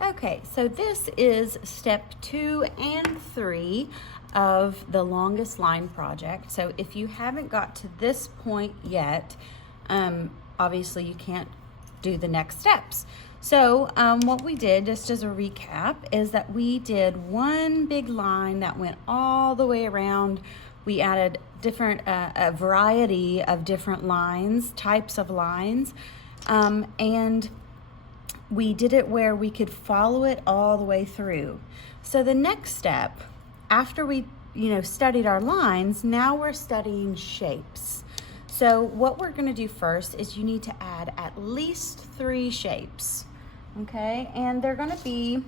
Okay, so this is step 2 and 3 of the longest line project. So if you haven't got to this point yet, obviously you can't do the next steps. So what we did, just as a recap, is that we did one big line that went all the way around. We added a variety of different lines, types of lines, and we did it where we could follow it all the way through. So the next step, after we studied our lines, now we're studying shapes. So what we're going to do first is you need to add at least 3 shapes, okay? And they're going to be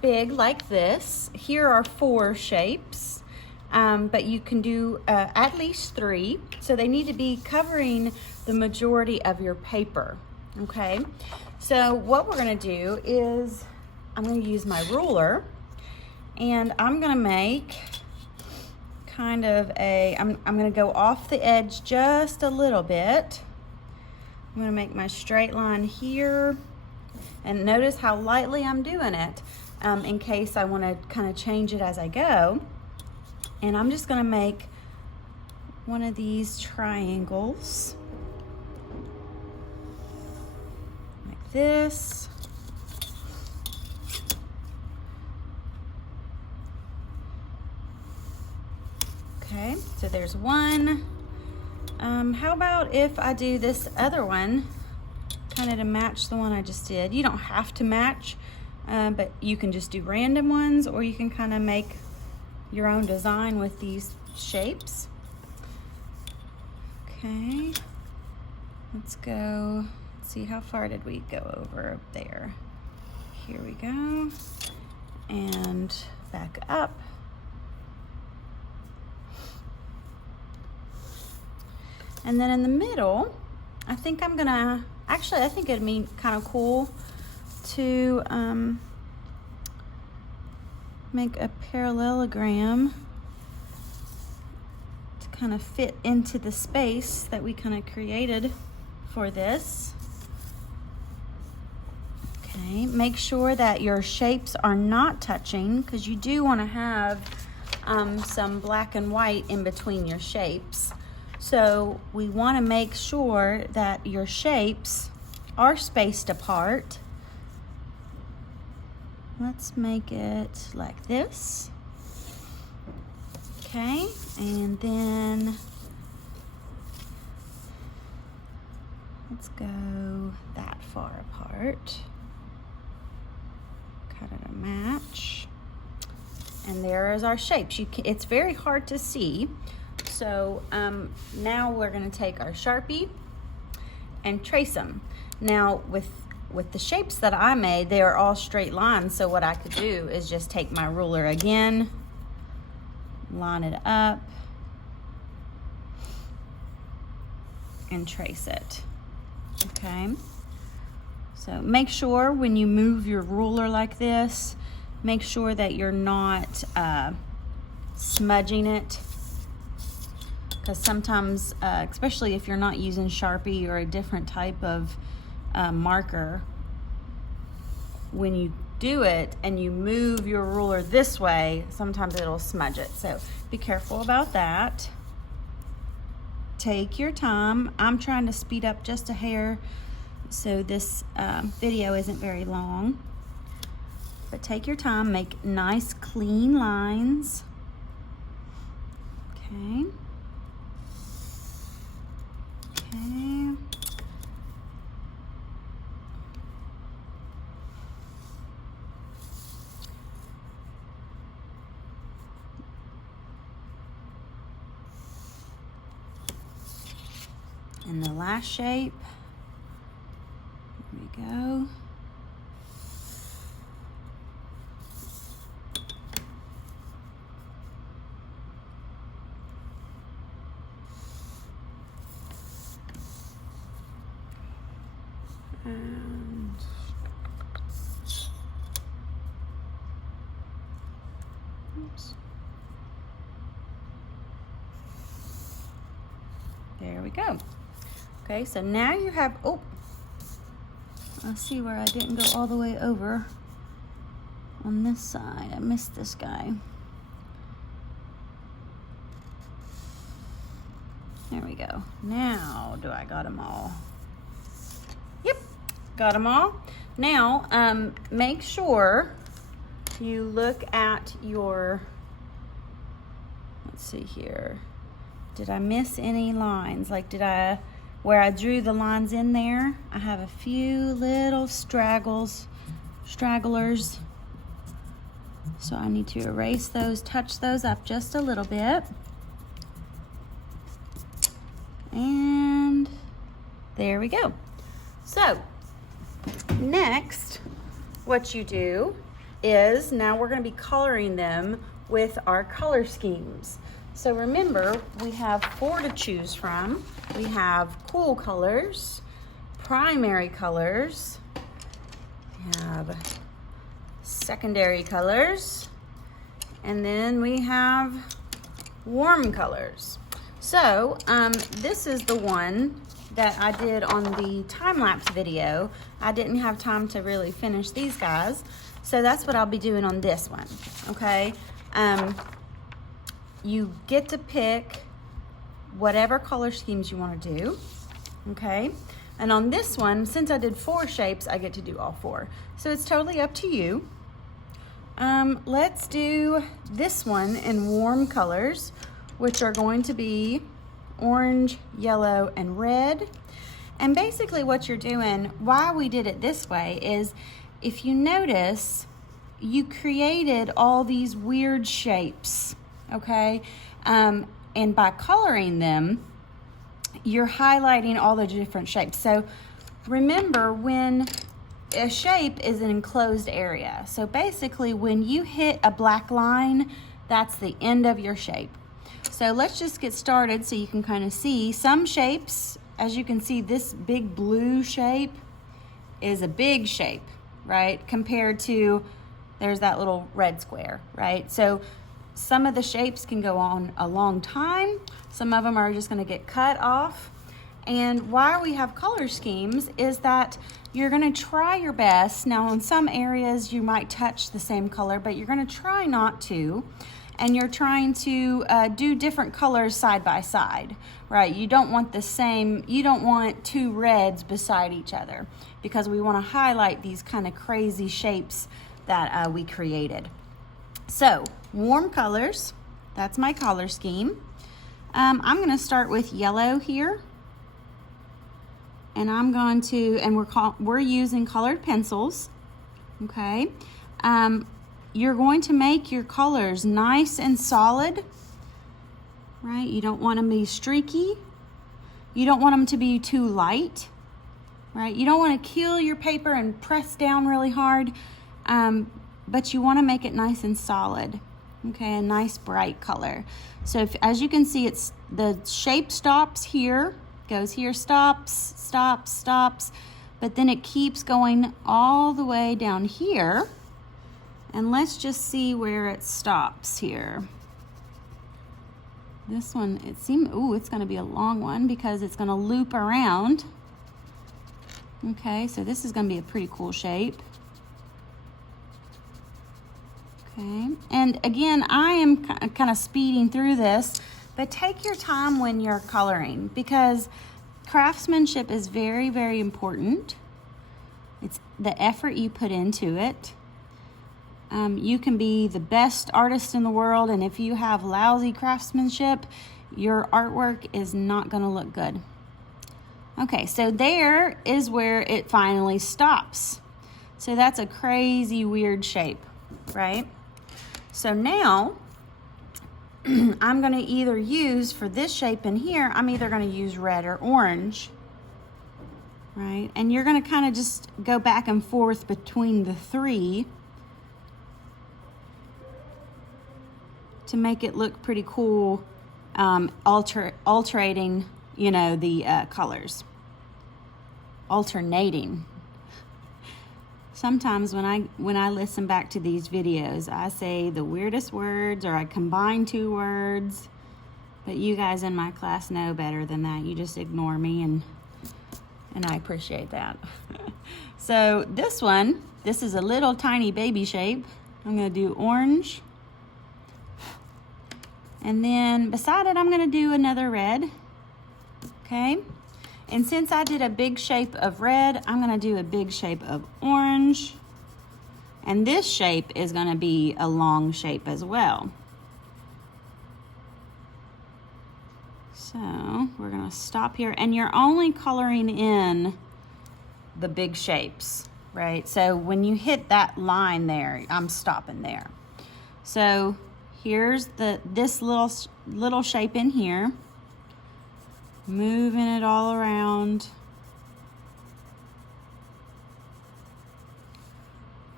big like this. Here are 4 shapes, but you can do at least 3. So they need to be covering the majority of your paper, okay? So what we're going to do is I'm going to use my ruler, and I'm going to make kind of I'm going to go off the edge just a little bit. I'm going to make my straight line here, and notice how lightly I'm doing it in case I want to kind of change it as I go. And I'm just going to make one of these triangles like this. Okay, so there's one. How about if I do this other one kind of to match the one I just did? You don't have to match, but you can just do random ones, or you can kind of make your own design with these shapes. Okay, let's go. Let's see, how far did we go over there? Here we go, and back up. And then in the middle, I think I'm gonna, actually I think it'd be kind of cool to make a parallelogram to kind of fit into the space that we kind of created for this. Okay, make sure that your shapes are not touching, because you do want to have some black and white in between your shapes. So we want to make sure that your shapes are spaced apart. Let's make it like this. Okay, and then let's go that far apart. Cut it a match. And there is our shapes. It's very hard to see. So now we're going to take our Sharpie and trace them. Now with the shapes that I made, they are all straight lines. So what I could do is just take my ruler again, line it up, and trace it. Okay. So make sure when you move your ruler like this, make sure that you're not smudging it. Because sometimes, especially if you're not using Sharpie or a different type of marker, when you do it and you move your ruler this way, sometimes it'll smudge it. So be careful about that. Take your time. I'm trying to speed up just a hair so this video isn't very long. But take your time, make nice clean lines. Okay. Okay. And the last shape, here we go. And oops. There we go. Okay, so now you have, oh, I see where I didn't go all the way over on this side. I missed this guy. There we go. Now, do I got them all? Yep, got them all. Now, make sure you look at your, let's see here. Did I miss any lines? Like, where I drew the lines in there, I have a few little stragglers. So I need to erase those, touch those up just a little bit. And there we go. So next, what you do is, now we're going to be coloring them with our color schemes. So remember, we have 4 to choose from. We have cool colors, primary colors, we have secondary colors, and then we have warm colors. So this is the one that I did on the time-lapse video. I didn't have time to really finish these guys, so that's what I'll be doing on this one, okay? You get to pick whatever color schemes you want to do, okay? And on this one, since I did 4 shapes, I get to do all 4. So it's totally up to you. Let's do this one in warm colors, which are going to be orange, yellow, and red. And basically what you're doing, why we did it this way, is if you notice, you created all these weird shapes, okay? And by coloring them, you're highlighting all the different shapes. So remember, when a shape is an enclosed area, so basically when you hit a black line, that's the end of your shape. So let's just get started so you can kind of see some shapes. As you can see, this big blue shape is a big shape, right? Compared to, there's that little red square, right? So some of the shapes can go on a long time. Some of them are just going to get cut off. And why we have color schemes is that you're going to try your best. Now, in some areas, you might touch the same color, but you're going to try not to. And you're trying to do different colors side by side, right? You don't want the same, you don't want 2 reds beside each other, because we want to highlight these kind of crazy shapes that we created. So, warm colors, that's my color scheme. I'm going to start with yellow here. And I'm going to, and we're using colored pencils, okay? You're going to make your colors nice and solid, right? You don't want them to be streaky. You don't want them to be too light, right? You don't want to kill your paper and press down really hard, but you want to make it nice and solid, okay? A nice bright color. So as you can see, it's the shape stops here, goes here, stops, stops, stops, but then it keeps going all the way down here. And let's just see where it stops here. This one, it seems, ooh, it's gonna be a long one because it's gonna loop around. Okay, so this is gonna be a pretty cool shape. Okay, and again, I am kind of speeding through this, but take your time when you're coloring, because craftsmanship is very, very important. It's the effort you put into it. You can be the best artist in the world, and if you have lousy craftsmanship, your artwork is not going to look good. Okay, so there is where it finally stops. So that's a crazy weird shape, right? So now I'm going to either use, for this shape in here, I'm either going to use red or orange, right? And you're going to kind of just go back and forth between the 3 to make it look pretty cool, alterating, you know, the colors. Alternating. Sometimes when I listen back to these videos, I say the weirdest words, or I combine 2 words, but you guys in my class know better than that. You just ignore me and I appreciate that. So this one, this is a little tiny baby shape. I'm gonna do orange. And then beside it, I'm gonna do another red, okay? And since I did a big shape of red, I'm gonna do a big shape of orange. And this shape is gonna be a long shape as well. So we're gonna stop here, and you're only coloring in the big shapes, right? So when you hit that line there, I'm stopping there. So here's this little shape in here, moving it all around.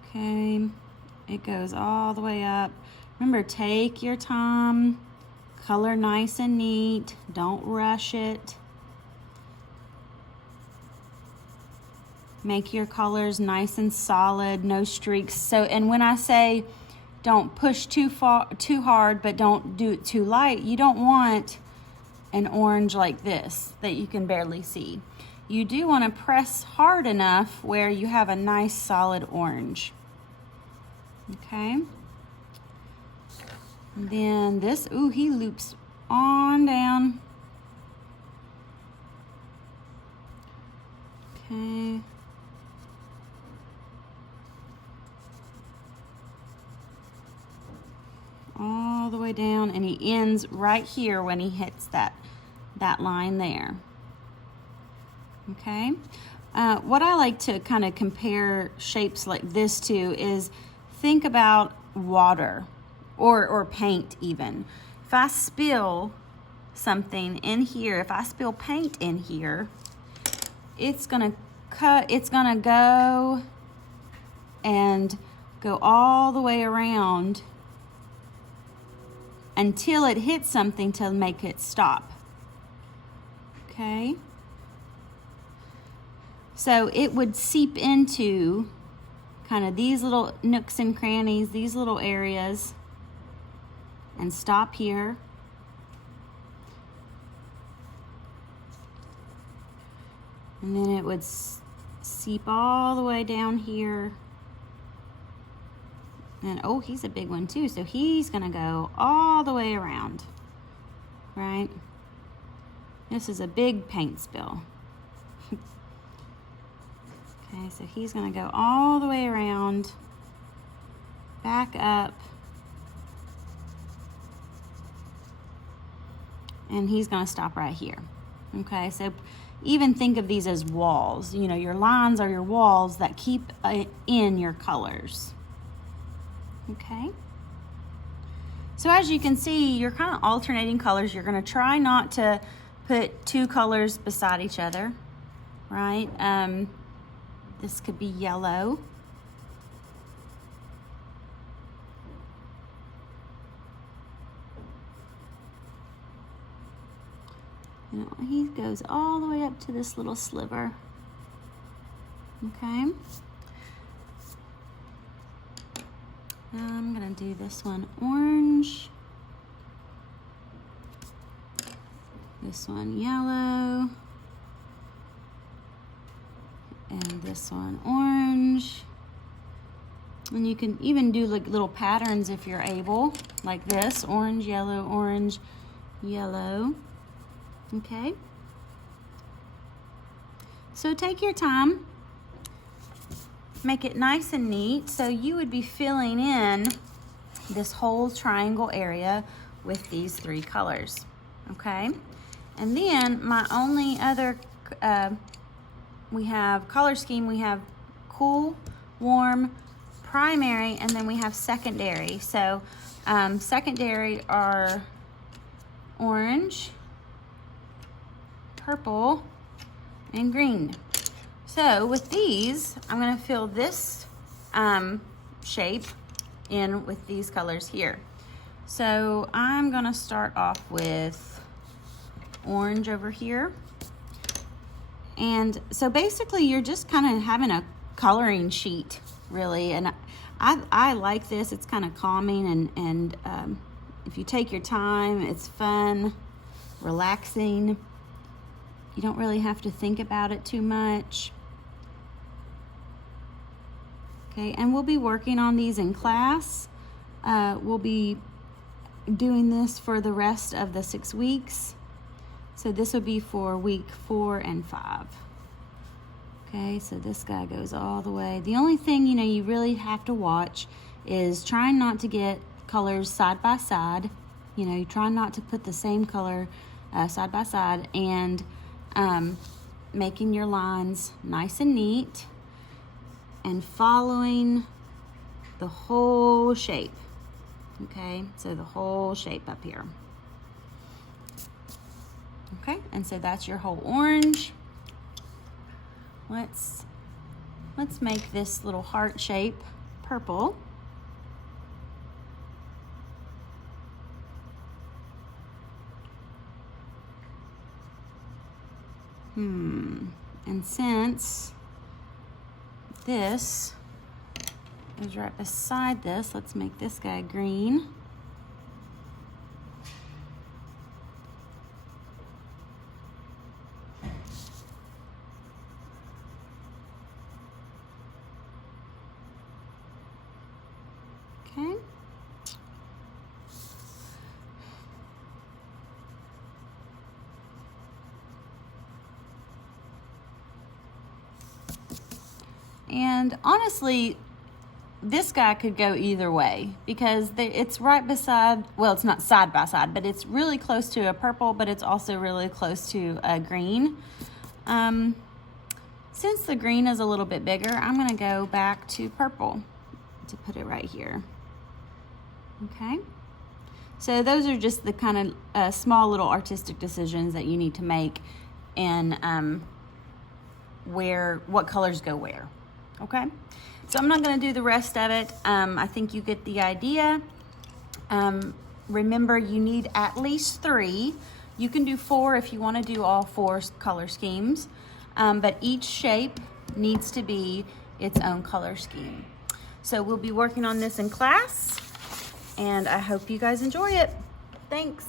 Okay, it goes all the way up. Remember, take your time, color nice and neat, don't rush it. Make your colors nice and solid, no streaks. So, and when I say don't push too hard, but don't do it too light, you don't want an orange like this that you can barely see. You do want to press hard enough where you have a nice solid orange. Okay. And then this, ooh, he loops on down. Okay. All the way down, and he ends right here when he hits that line there. Okay. What I like to kind of compare shapes like this to is think about water or paint even. If I spill something in here, if I spill paint in here, it's gonna go and go all the way around until it hits something to make it stop. Okay? So it would seep into kind of these little nooks and crannies, these little areas, and stop here. And then it would seep all the way down here. And oh, he's a big one too, so he's gonna go all the way around, right? This is a big paint spill. Okay, so he's gonna go all the way around, back up, and he's gonna stop right here. Okay, so even think of these as walls. You know, your lines are your walls that keep in your colors. Okay. So as you can see, you're kind of alternating colors. You're going to try not to put two colors beside each other, right? This could be yellow. And he goes all the way up to this little sliver. Okay. I'm gonna do this one orange, this one yellow, and this one orange. And you can even do like little patterns if you're able, like this, orange, yellow. Okay. So take your time. Make it nice and neat. So you would be filling in this whole triangle area with these three colors, okay? And then my only other, we have color scheme, we have cool, warm, primary, and then we have secondary. So secondary are orange, purple, and green. So with these, I'm gonna fill this shape in with these colors here. So I'm gonna start off with orange over here. And so basically you're just kind of having a coloring sheet, really. And I like this, it's kind of calming, and if you take your time, it's fun, relaxing. You don't really have to think about it too much. Okay, and we'll be working on these in class. We'll be doing this for the rest of the 6 weeks. So this will be for week 4 and 5. Okay, so this guy goes all the way. The only thing, you really have to watch is trying not to get colors side by side. You try not to put the same color side by side, and making your lines nice and neat and following the whole shape. Okay, so the whole shape up here. Okay, and so that's your whole orange. Let's make this little heart shape purple. And since this is right beside this, let's make this guy green. Okay. And honestly, this guy could go either way because it's right beside, well, it's not side by side, but it's really close to a purple, but it's also really close to a green. Since the green is a little bit bigger, I'm going to go back to purple to put it right here. Okay. So those are just the kind of small little artistic decisions that you need to make in what colors go where. Okay, so I'm not going to do the rest of it. I think you get the idea. Remember, you need at least 3. You can do 4 if you want to do all 4 color schemes, but each shape needs to be its own color scheme. So we'll be working on this in class, and I hope you guys enjoy it. Thanks.